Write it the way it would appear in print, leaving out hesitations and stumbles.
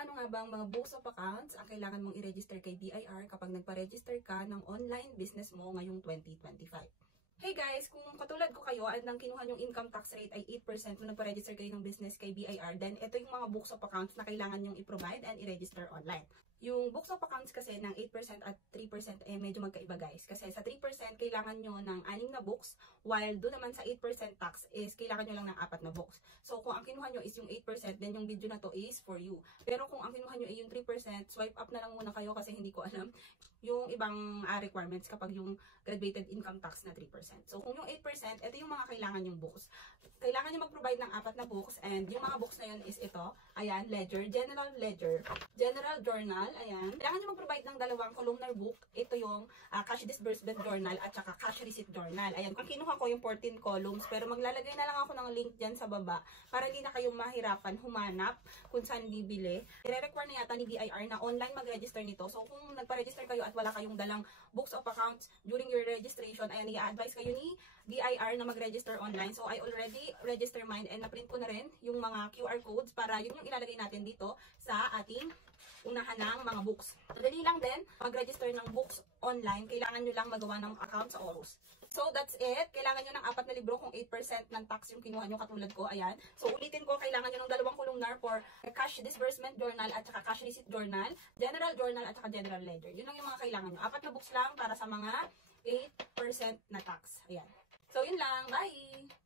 Ano-ano nga bang mga books of accounts ang kailangan mong i-register kay BIR kapag nagpa-register ka ng online business mo ngayong 2025? Hey guys, kung katulad ko kayo at nang kinuha yung income tax rate ay 8% kung nagpa-register kayo ng business kay BIR, then ito yung mga books of accounts na kailangan yung i-provide and i-register online. Yung books of accounts kasi ng 8% at 3% medyo magkaiba guys. Kasi sa 3% kailangan nyo ng 6 na books, while doon naman sa 8% tax is kailangan nyo lang ng 4 na books. So kung ang kinuha nyo is yung 8%, then yung video na to is for you. Pero kung ang kinuha nyo ay yung 3%, swipe up na lang muna kayo kasi hindi ko alam yung ibang requirements kapag yung graduated income tax na 3%. So kung yung 8%, ito yung mga kailangan yung books. Kailangan nyo mag-provide ng 4 na books, and yung mga books na yun is ito. Ayan, ledger, general ledger, general journal, ayan. Kailangan nyo mag-provide ng 2 columnar book. Ito yung cash disbursement journal at saka cash receipt journal. Ayan, kung kinuha ko yung 14 columns, pero maglalagay na lang ako ng link dyan sa baba para hindi na kayo mahirapan humanap kung saan bibili. I-require na yata ni BIR na online mag-register nito. So kung nagpa-register kayo at wala kayong dalang books of accounts during your registration, ayan, i-advise kayo ni BIR na mag-register online. So I already register mine and na-print ko na rin yung mga QR codes para yun yung ilalagay natin dito sa ating unahan ng mga books. Madali lang din mag-register ng books online. Kailangan nyo lang magawa ng account sa Orus. So that's it. Kailangan nyo ng 4 na libro kung 8% ng tax yung kinuha nyo katulad ko. Ayan. So ulitin ko, kailangan nyo ng 2 columnar for cash disbursement journal at saka cash receipt journal, general journal at saka general ledger. Yun lang yung mga kailangan nyo. 4 na books lang para sa mga 8% na tax. Ayan. So yun lang. Bye!